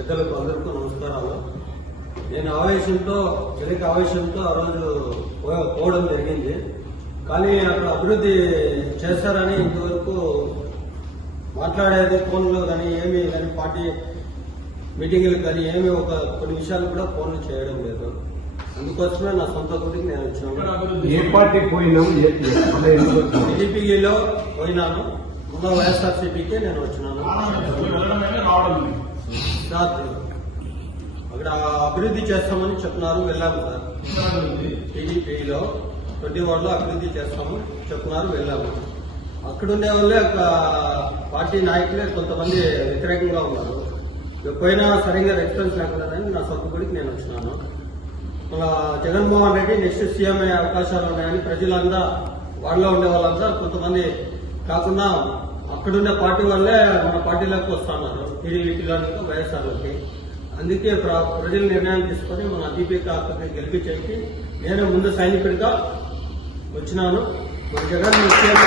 పెద్దలకు అందరికీ నమస్కారాలు. నేను ఆవేశంతో ఆ రోజు పోవడం జరిగింది. కానీ అక్కడ అభివృద్ధి చేస్తారని ఇంతవరకు మాట్లాడేది ఫోన్లో కానీ ఏమీ కానీ పార్టీ మీటింగ్లకు కానీ ఏమీ కొన్ని విషయాలు కూడా ఫోన్లు చేయడం లేదు. అందుకోసమే నా సొంత గుడికి నేను వచ్చాను. ఏ పార్టీ పోయినాము? టీడీపీలో పోయినాను. మొన్న వైఎస్ఆర్సీపీకి నేను వచ్చినాను. అక్కడ అభివృద్ధి చేస్తామని చెప్తున్నారు, వెళ్ళాము సార్. టీడీపీలో 21 లో అభివృద్ధి చేస్తాము చెప్తున్నారు, వెళ్ళాము. అక్కడుండే వాళ్ళే పార్టీ నాయకులే కొంతమంది వ్యతిరేకంగా ఉన్నారు. ఎప్పుడైనా సరిగ్గా రెస్పాన్స్ లేకపోలేదని నా సొంత గుడికి నేను వచ్చినాను. మన జగన్మోహన్ రెడ్డి నెక్స్ట్ సీఎం అయ్యే అవకాశాలు ఉన్నాయని ప్రజలంతా, వాళ్ళలో ఉండే వాళ్ళంతా కొంతమంది కాకుండా అక్కడుండే పార్టీ వాళ్ళే మన పార్టీలోకి వస్తున్నారు, టీడీపీలోకి వైఎస్ఆర్లోకి. అందుకే ప్రజలు నిర్ణయం తీసుకొని మన దీపిక అక్కడికి గెలిపించేకి నేను ముందు సైనికుడిగా వచ్చినాను. మన జగన్ ముఖ్యంగా